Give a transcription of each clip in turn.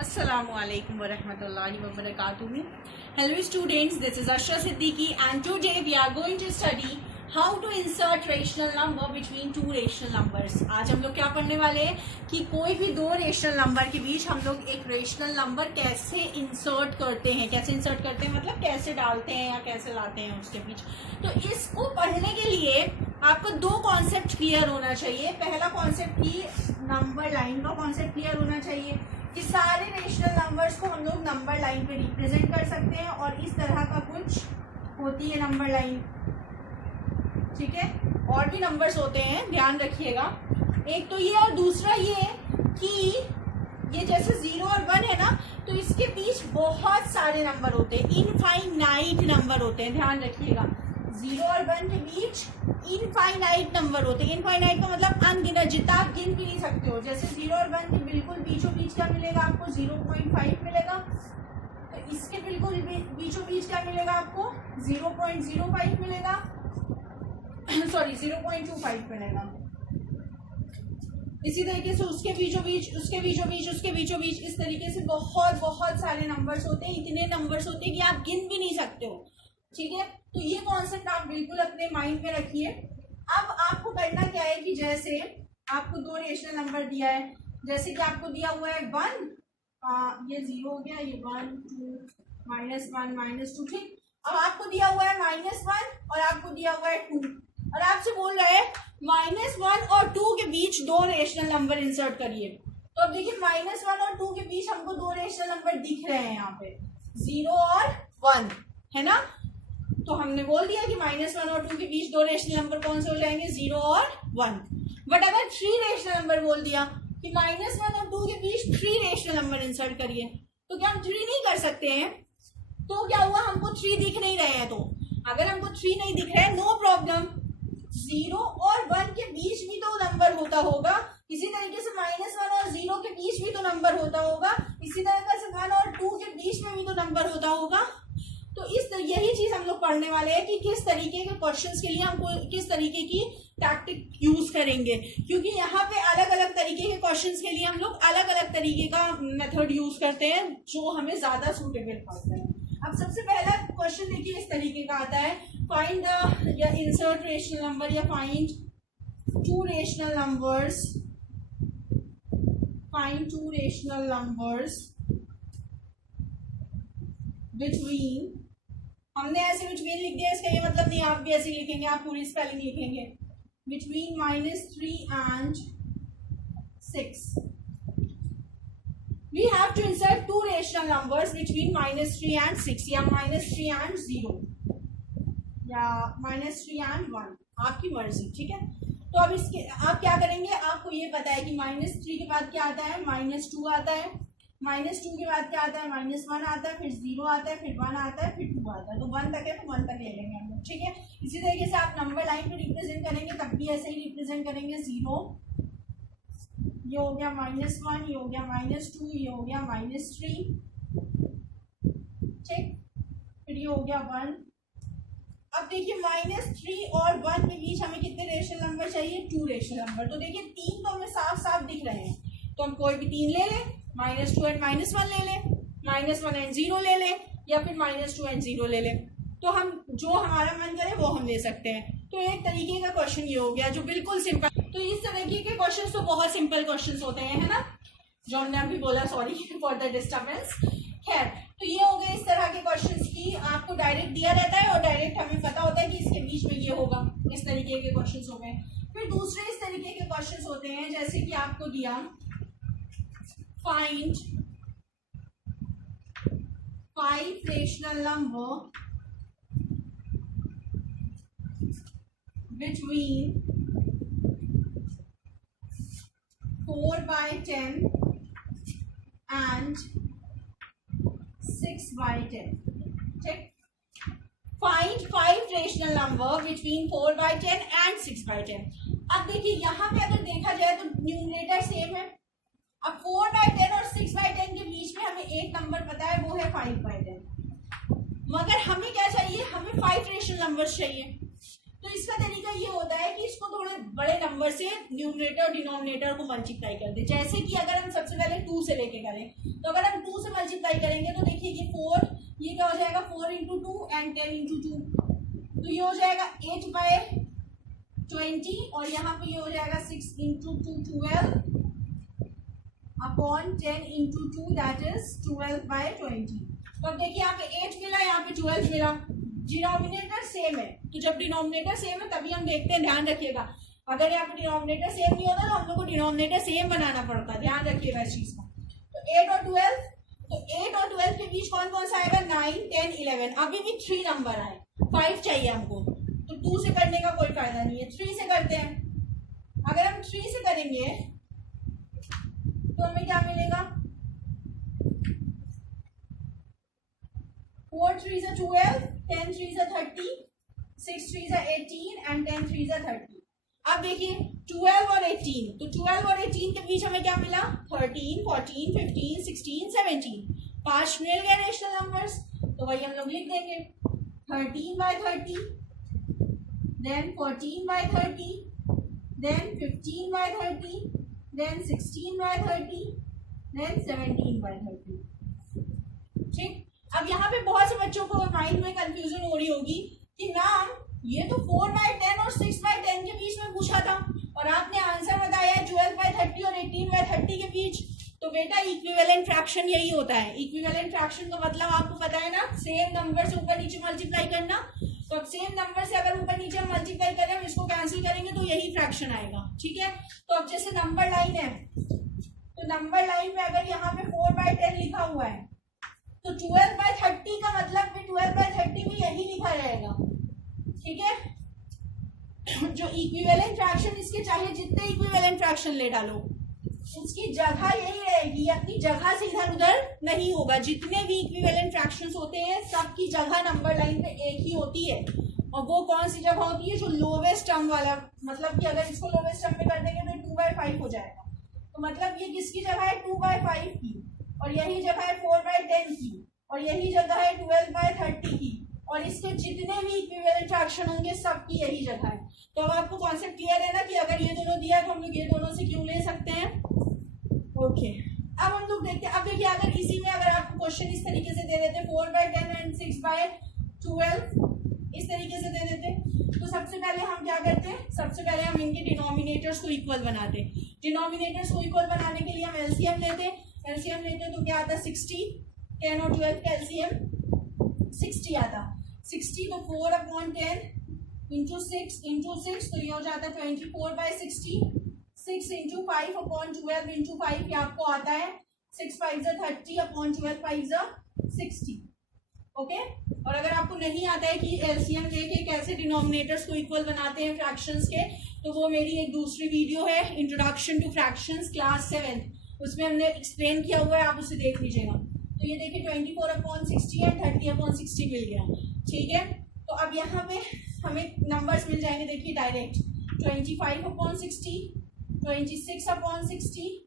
Assalamualaikum warahmatullahi wabarakatuh. Hello students, this is Ashra Siddiqui and today we are going to study how to insert rational number between two rational numbers. आज हम लोग क्या पढ़ने वाले हैं कि कोई भी दो रेशनल नंबर के बीच हम लोग एक रेशनल नंबर कैसे इंसर्ट करते हैं, कैसे इंसर्ट करते हैं मतलब कैसे डालते हैं या कैसे लाते हैं उसके बीच। तो इसको पढ़ने के लिए आपको दो कॉन्सेप्ट क्लियर होना चाहिए। पहला कॉन्सेप्ट की नंबर लाइन का कॉन्सेप्ट क्लियर होना चाहिए कि सारे रेशनल नंबर्स को हम लोग नंबर लाइन पे रिप्रेजेंट कर सकते हैं और इस तरह का कुछ होती है नंबर लाइन, ठीक है। और भी नंबर्स होते हैं, ध्यान रखिएगा। एक तो ये और दूसरा ये कि ये जैसे 0 और 1 है ना, तो इसके बीच बहुत सारे नंबर होते हैं, इनफाइनाइट नंबर होते हैं, ध्यान रखिएगा। 0 और 1 के बीच इनफाइनाइट नंबर होते हैं। इनफाइनाइट का मतलब अनगिनत, जितना आप गिन भी नहीं सकते हो। जैसे 0 और 1 के बिल्कुल बीचों बीच क्या मिलेगा आपको, 0.5 मिलेगा। तो इसके बिल्कुल बीचों बीच क्या मिलेगा आपको, 0.05 मिलेगा, सॉरी 0.25 मिलेगा। इसी तरीके से उसके बीचों बीच, उसके बीचों बीच, उसके बीचों बीच, इस तरीके से बहुत बहुत सारे नंबर्स होते हैं। इतने नंबर्स होते हैं कि आप गिन भी नहीं सकते हो, ठीक है। तो ये कॉन्सेप्ट आप बिल्कुल अपने माइंड में रखिए। अब आपको करना क्या है कि जैसे आपको दो रेशनल नंबर दिया है, जैसे कि आपको दिया हुआ है 1, ये 0 हो गया, ये 1 2 -1 -2, ठीक। अब आपको दिया हुआ है -1 और आपको दिया हुआ है 2 और आपसे बोल रहा है -1 और 2 के बीच दो रेशनल नंबर इंसर्ट करिए। तो अब देखिए -1 और 2 के बीच हमको दो रेशनल नंबर दिख रहे हैं यहाँ पे, 0 और 1, है ना। तो हमने बोल दिया कि -1 और 2 के बीच दो रेशनल नंबर कौन से हो जाएंगे, 0 और 1। बट अगर 3 रेशनल नंबर बोल दिया कि -1 और 2 के बीच 3 रेशनल नंबर इंसर्ट करिए, तो क्या हम 3 नहीं कर सकते हैं? तो क्या हुआ, हमको 3 दिख नहीं रहे हैं। तो अगर हमको 3 नहीं दिख रहे हैं, नो प्रॉब्लम, 0 और 1 के बीच भी तो नंबर होता होगा। इसी तरीके से -1 और 0 के बीच भी तो नंबर होता होगा। इसी तरीके से 1 और 2 के बीच में भी तो नंबर होता होगा। तो यही चीज हम लोग पढ़ने वाले हैं कि किस तरीके के क्वेश्चंस के लिए हमको किस तरीके की टैक्टिक यूज करेंगे, क्योंकि यहाँ पे अलग अलग तरीके के क्वेश्चंस के लिए हम लोग अलग अलग तरीके का मेथड यूज करते हैं जो हमें ज्यादा सूटेबल पड़ता है। अब सबसे पहला क्वेश्चन देखिए इस तरीके का आता है, फाइंड द या इंसर्ट रेशनल नंबर या find two rational numbers, find two rational numbers between, हमने ऐसे बिटवीन लिख दिया, इसका ये मतलब नहीं आप भी ऐसे लिखेंगे, आप पूरी स्पेलिंग लिखेंगे, between -3 and 6। We have to insert two rational numbers between -3 and 6 या -3 and 0 या -3 and 1, आपकी मर्जी, ठीक है। तो अब इसके आप क्या करेंगे, आपको ये पता है कि -3 के बाद क्या आता है, -2 आता है, -2 के बाद क्या आता है, -1 आता है, फिर 0 आता है, फिर 1 आता है, फिर 2 आता है। तो 1 तक है तो 1 तक ले लेंगे हम लोग, ठीक है। इसी तरीके से आप नंबर लाइन पे रिप्रेजेंट करेंगे तब भी ऐसे ही रिप्रेजेंट करेंगे, 0, ये हो गया -1, ये हो गया -2, ये हो गया -3, ठीक, फिर ये हो गया 1। अब देखिए -3 और 1 के बीच हमें कितने रेशनल नंबर चाहिए, 2 रेशनल नंबर। तो देखिए 3 तो हमें साफ साफ दिख रहे हैं, तो हम कोई भी 3 ले लें, -2 and -1 ले लें, -1 and 0 ले लें, या फिर -2 and 0 ले लें। तो हम जो हमारा मन करे वो हम ले सकते हैं। तो एक तरीके का क्वेश्चन ये हो गया जो बिल्कुल सिंपल। तो इस तरीके के क्वेश्चन तो बहुत सिंपल क्वेश्चन होते हैं, है ना, जो हमने अभी बोला, सॉरी फॉर द डिस्टर्बेंस। खैर, तो ये हो गए इस तरह के क्वेश्चंस की आपको डायरेक्ट दिया रहता है और डायरेक्ट हमें पता होता है कि इसके बीच में ये होगा। इस तरीके के क्वेश्चंस हो गए। फिर दूसरे इस तरीके के क्वेश्चंस होते हैं, जैसे कि आपको दिया find 5 rational number between 4/10 and 6/10, ठीक। Find 5 rational number between 4/10 and 6/10। अब देखिए यहाँ पे अगर देखा जाए तो न्यूमरेटर सेम है। अब 4/10 और 6/10 के बीच में हमें एक नंबर पता है, वो है 5/10। मगर हमें क्या चाहिए, हमें 5 रेशनल नंबर्स चाहिए। तो इसका तरीका ये होता है कि इसको थोड़े बड़े नंबर से न्यूमरेटर और डिनोमिनेटर को मल्टीप्लाई कर दे। जैसे कि अगर हम सबसे पहले 2 से लेके करें, तो अगर हम 2 से मल्टीप्लाई करेंगे तो देखिए ये 4, ये क्या हो जाएगा 4 इंटू 2 एंड 10 इंटू 2, तो ये हो जाएगा 8/20 और यहाँ पे ये हो जाएगा 6 into 2 12 upon 10 into 2 that is 12/20। तो अब देखिए यहाँ पे 8 मिला, यहाँ पे 12 मिला, डिनोमिनेटर सेम है, तो जब डिनोमिनेटर सेम है तभी हम देखते हैं, ध्यान रखिएगा। अगर यहाँ पे डिनोमिनेटर सेम नहीं होता तो हम लोग को डिनोमिनेटर सेम बनाना पड़ता, ध्यान रखिएगा इस चीज का। तो 8 और 12, तो 8 और 12 के बीच कौन कौन सा आएगा 9 10 11, अभी भी 3 नंबर आए, 5 चाहिए हमको, तो 2 से करने का कोई फायदा नहीं है, 3 से करते हैं। अगर हम 3 से करेंगे तो हमें क्या मिलेगा 4 3 से 12, 10 3 से 30, 6 3 से 18 एंड 10 3 से 30। अब देखिए 12 और 18, तो 12 और 18 के बीच हमें क्या मिला 13 14 15 16 17, 5 मिल गए रेशनल नंबर्स, तो वही हम लोग लिख देंगे 13/30, देन 14/30, देन 15/30, देन 16/30, देन 17/30। ठीक, अब यहाँ पे बहुत से बच्चों को माइंड में कंफ्यूजन हो रही होगी कि मैम ये तो 4/10 और 6/10 के बीच में पूछा था और आपने आंसर बताया 12/30 और 18/30 के बीच, तो बेटा इक्विवेलेंट फ्रैक्शन यही होता है। इक्विवेलेंट फ्रैक्शन का मतलब आपको पता है ना, सेम नंबर से ऊपर नीचे मल्टीप्लाई करना। तो अब सेम नंबर से अगर ऊपर नीचे मल्टीप्लाई करें, हम इसको कैंसिल करेंगे तो यही फ्रैक्शन आएगा। ठीक है, तो अब जैसे नंबर लाइन है, तो नंबर लाइन में अगर यहाँ पे 4/10 लिखा हुआ है तो 12/30 का मतलब भी 12/30 में यही लिखा रहेगा। ठीक है, जो इक्विवेलेंट फ्रैक्शन, इसके चाहे जितने इक्विवेलेंट फ्रैक्शन ले डालो, उसकी जगह यही रहेगी, अपनी जगह से इधर उधर नहीं होगा। जितने भी इक्विवेलेंट फ्रैक्शंस होते हैं सबकी जगह नंबर लाइन पे एक ही होती है, और वो कौन सी जगह होती है, जो लोवेस्ट टर्म वाला, मतलब कि अगर इसको लोवेस्ट टर्म में कर देंगे तो 2/5 हो जाएगा, तो मतलब ये किसकी जगह है 2/5 की, और यही जगह है 4/10 की, और यही जगह है 12/30 की, और इसके जितने भी इक्विवेलेंट फ्रैक्शन होंगे सबकी यही जगह है। तो अब आपको कॉन्सेप्ट क्लियर है ना कि अगर ये दोनों दिया है तो हम लोग ये दोनों से क्यों ले सकते हैं। ओके, अब हम लोग देखते हैं। अब देखिए अगर इसी में अगर आपको क्वेश्चन इस तरीके से दे देते 4/10 एंड 6/12 इस तरीके से दे देते, तो सबसे पहले हम क्या करते हैं, सबसे पहले हम इनके डिनोमिनेटर्स को इक्वल बनाते। डिनोमिनेटर्स को इक्वल बनाने के लिए हम एलसीएम लेते, एलसीएम लेते तो क्या आता 60, 10 और 12 का एलसीएम 60 आता, 60 तो 4/10 इंटू 6 तो ये हो जाता है 24/60, 6 इंटू 5/12 इंटू 5 ये आपको आता है 6 5 30 अपॉन 12 5 60। ओके, और अगर आपको नहीं आता है कि एलसीएम लेके कैसे डिनोमिनेटर्स को इक्वल बनाते हैं फ्रैक्शंस के, तो वो मेरी एक दूसरी वीडियो है, इंट्रोडक्शन टू फ्रैक्शंस क्लास 7, उसमें हमने एक्सप्लेन किया हुआ है, आप उसे देख लीजिएगा। तो ये देखिए 24/60 एंड 30/60 मिल गया। ठीक है, तो अब यहाँ पे हमें नंबर्स मिल जाएंगे, देखिए डायरेक्ट 25/60, 26/60,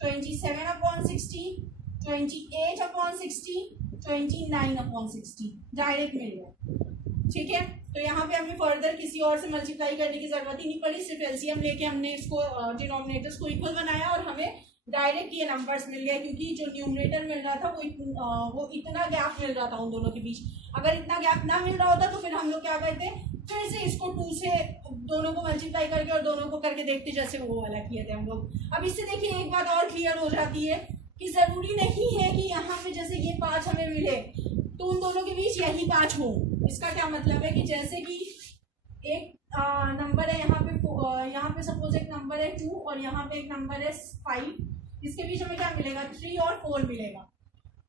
27/60, 28/60, 29/60 डायरेक्ट मिल गया। ठीक है, तो यहाँ पे हमें फर्दर किसी और से मल्टीप्लाई करने की जरूरत ही नहीं पड़ी, सिर्फ एलसीएम लेके हमने इसको डिनोमिनेटर्स को इक्वल बनाया और हमें डायरेक्ट ये नंबर्स मिल गए, क्योंकि जो न्यूमरेटर मिल रहा था वो इतना गैप मिल रहा था उन दोनों के बीच। अगर इतना गैप ना मिल रहा होता तो फिर हम लोग क्या करते, फिर से इसको 2 से दोनों को मल्टीप्लाई करके और दोनों को करके देखते, जैसे वो वाला किए थे हम लोग। अब इससे देखिए एक बात और क्लियर हो जाती है कि जरूरी नहीं है कि यहाँ पे जैसे ये 5 हमें मिले तो उन दोनों के बीच यही 5 हो। इसका क्या मतलब है कि जैसे कि एक नंबर है यहाँ पे सपोज एक नंबर है 2 और यहाँ पे एक नंबर है 5, इसके बीच हमें क्या मिलेगा 3 और 4 मिलेगा।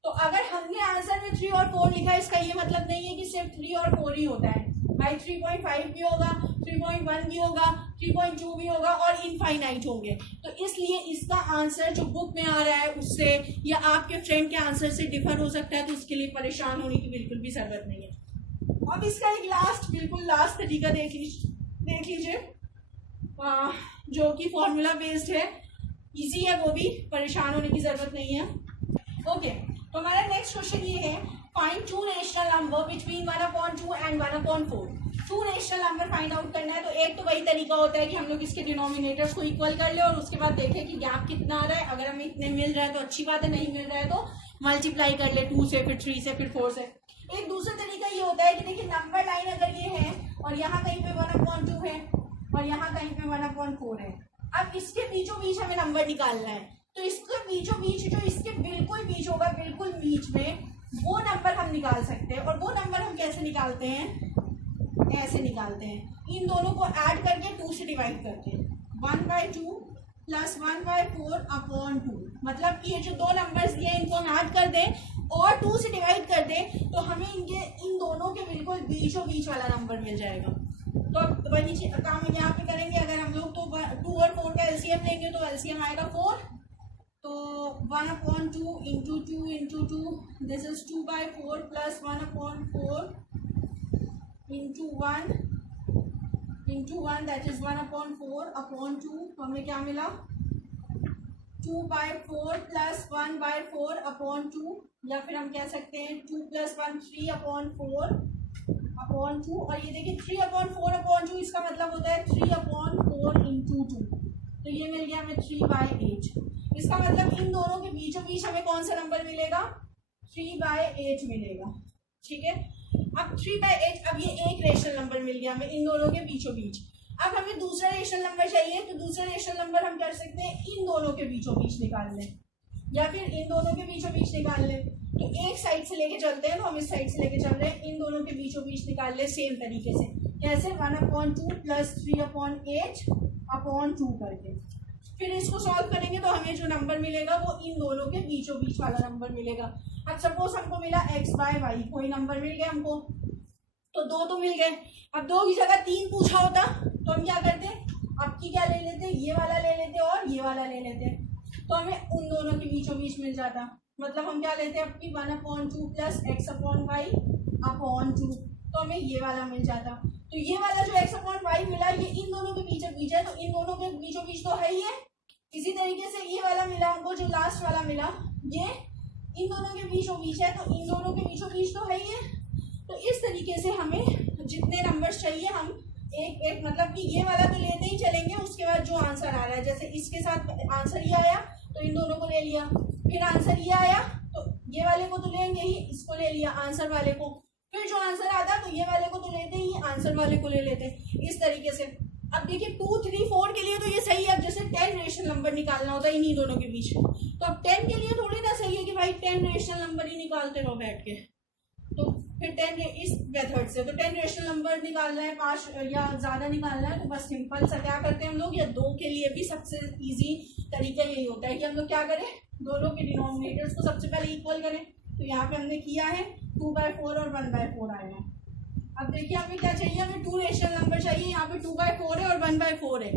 तो अगर हमने आंसर में 3 और 4 लिखा है, इसका ये मतलब नहीं है कि सिर्फ 3 और 4 ही होता है भाई, 3.5 भी होगा, 3.1 भी होगा, 3.2 भी होगा और इनफाइनाइट होंगे। तो इसलिए इसका आंसर जो बुक में आ रहा है उससे या आपके फ्रेंड के आंसर से डिफर हो सकता है, तो उसके लिए परेशान होने की बिल्कुल भी जरूरत नहीं है। अब इसका एक बिल्कुल लास्ट तरीका देख लीजिए जो कि फॉर्मूला बेस्ड है, इजी है, वो भी परेशान होने की जरूरत नहीं है। ओके, तो हमारा नेक्स्ट क्वेश्चन ये है, find 2 rational number between 1/2 and 1/4। Two rational number find out करना है तो एक तो वही तरीका होता है कि हम लोग इसके डिनोमिनेटर्स को इक्वल कर ले और उसके बाद देखें कि गैप कितना आ रहा है। अगर हमें इतने मिल रहा है तो अच्छी बात है, नहीं मिल रहा है तो मल्टीप्लाई कर ले 2 से, फिर 3 से, फिर 4 से। एक दूसरा तरीका ये होता है कि देखिए नंबर लाइन अगर ये है और यहाँ कहीं पे 1/2 है और यहाँ कहीं पे 1/4 है, अब इसके बीचों बीच हमें नंबर निकालना है तो इसके बीचों बीच जो इसके बिल्कुल बीच होगा, बिल्कुल बीच में, वो नंबर हम निकाल सकते हैं। और वो नंबर हम कैसे निकालते हैं, ऐसे निकालते हैं, इन दोनों को ऐड करके 2 से डिवाइड करके 1/2 प्लस 1/4/2। मतलब कि ये जो दो नंबर्स दिए इनको हम ऐड कर दें और 2 से डिवाइड कर दें तो हमें इन दोनों के बिल्कुल बीचों बीच वाला नंबर मिल जाएगा। तो अब वही काम हम यहाँ पे करेंगे। अगर हम लोग तो 2 और 4 का एलसीएम लेंगे तो एलसीएम आएगा 4, तो 1/2 into 2 into 2, this is 2/4 plus 1/4 into 1 into 1, that is 1/4/2। तो हमें क्या मिला, 2/4 प्लस 1/4/2, या फिर हम कह सकते हैं 2 + 1 3/4/2। और ये देखिए 3/4/2 इसका मतलब होता है 3/4 इंटू 2, तो ये मिल गया हमें 3/8। इसका मतलब इन दोनों के बीचों बीच हमें कौन सा नंबर मिलेगा, 3/8 मिलेगा। ठीक है, अब 3/8, अब ये एक रेशनल नंबर मिल गया हमें इन दोनों के बीचों बीच। अब हमें दूसरा रेशनल नंबर चाहिए तो दूसरा रेशनल नंबर हम कर सकते हैं इन दोनों के बीचों बीच निकाल लें या फिर इन दोनों के बीचों बीच निकाल लें। तो एक साइड से लेके चलते हैं, तो हम इस साइड से लेके चल रहे हैं, इन दोनों के बीचों बीच निकाल लें सेम तरीके से। कैसे, 1/2 प्लस 3/8/2 करके। फिर इसको सॉल्व करेंगे तो हमें जो नंबर मिलेगा वो इन दोनों के बीचों बीच वाला नंबर मिलेगा। अब सपोज हमको मिला x/y, कोई नंबर मिल गया हमको, तो 2 तो मिल गए। अब 2 की जगह 3 पूछा होता तो हम क्या करते, अब की क्या ले लेते, ये वाला ले लेते और ये वाला ले लेते, तो हमें उन दोनों के बीचों बीच मिल जाता। मतलब हम क्या लेते हैं, अब की 1/2 प्लस x/y/2, तो हमें ये वाला मिल जाता। तो ये वाला जो x/y मिला ये इन दोनों के बीचों बीच है, तो इन दोनों के बीचों बीच तो है ही है। इसी तरीके से ये वाला मिला हमको, जो लास्ट वाला मिला ये इन दोनों के बीचों बीच है, तो इन दोनों के बीचों बीच तो है ही है। तो इस तरीके से हमें जितने नंबर्स चाहिए हम एक एक, मतलब कि ये वाला तो लेते ही चलेंगे, उसके बाद जो आंसर आ रहा है, जैसे इसके साथ आंसर ये आया तो इन दोनों को ले लिया, फिर आंसर ये आया तो ये वाले को तो लेंगे ही, इसको ले लिया आंसर वाले को, फिर जो आंसर आता तो ये वाले को तो लेते ही, आंसर वाले को ले लेते, इस तरीके से। अब देखिए 2, 3, 4 के लिए तो ये सही है। अब जैसे 10 रेशनल नंबर निकालना होता है इन्हीं दोनों के बीच, तो अब 10 के लिए थोड़ी ना सही है कि भाई 10 रेशनल नंबर ही निकालते रहो बैठ के, तो फिर 10 इस मेथड से, तो 10 रेशनल नंबर निकालना है, 5 या ज्यादा निकालना है, तो बस सिंपल सा क्या करते हैं हम लोग, या 2 के लिए भी सबसे इजी तरीका यही होता है कि हम लोग क्या करें, दोनों के डिनोमिनेटर्स को सबसे पहले इक्वल करें। तो यहाँ पे हमने किया है 2/4 और 1/4 आएगा। अब देखिए हमें क्या चाहिए, हमें 2 रेशनल नंबर चाहिए। यहाँ पे 2/4 है और 1/4 है,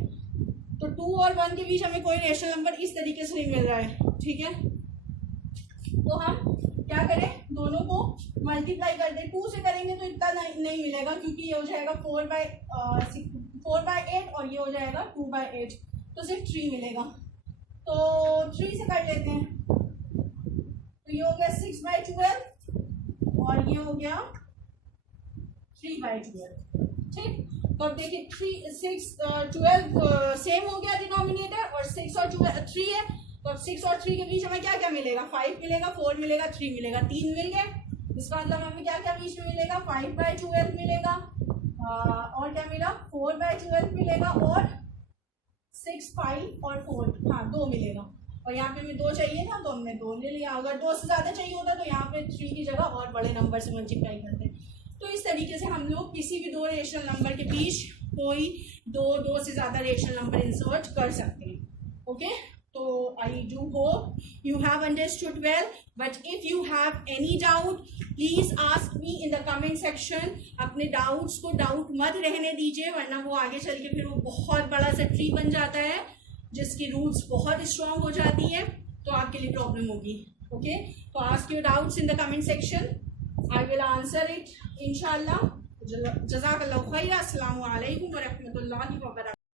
तो 2 और 1 के बीच हमें कोई रेशनल नंबर इस तरीके से नहीं मिल रहा है। ठीक है, तो हम क्या करें, दोनों को मल्टीप्लाई कर दें। 2 से करेंगे तो इतना नहीं मिलेगा, क्योंकि ये हो जाएगा 4/8 और ये हो जाएगा 2/8, तो सिर्फ 3 मिलेगा। तो 3 से कर लेते हैं, तो ये हो गया 6/12 और ये हो गया 3/12। ठीक, तो अब देखिए 12 सेम हो गया डिनोमिनेटर, और 6 और 3 है, तो 6 और 3 के बीच हमें क्या क्या मिलेगा, 5 मिलेगा, 4 मिलेगा, 3 मिलेगा, 3 मिल गए। इसका मतलब हमें क्या क्या बीच में मिलेगा, 5/12 मिलेगा, और क्या मिला, 4/12 मिलेगा, और 6, 5 और 4, हाँ 2 मिलेगा। और यहाँ पे हमें 2 चाहिए था तो हमने 2 ले लिया। अगर 2 से ज्यादा चाहिए होता तो यहाँ पे 3 की जगह और बड़े नंबर से मल्टीप्लाई करते। तो इस तरीके से हम लोग किसी भी 2 रेशनल नंबर के बीच कोई 2 से ज्यादा रेशनल नंबर इंसर्ट कर सकते हैं। ओके, तो I do hope you have understood well, but if you have any doubt please ask me in the comment section। अपने डाउट्स को डाउट मत रहने दीजिए, वरना वो आगे चल के फिर वो बहुत बड़ा सा ट्री बन जाता है जिसकी रूट्स बहुत स्ट्रॉन्ग हो जाती है, तो आपके लिए प्रॉब्लम होगी। ओके, तो ask your doubts in the comment section, I will answer it इंशाल्लाह। जज़ाकल्लाहु खैर। अस्सलामु अलैकुम व रहमतुल्लाहि व बरकातहू।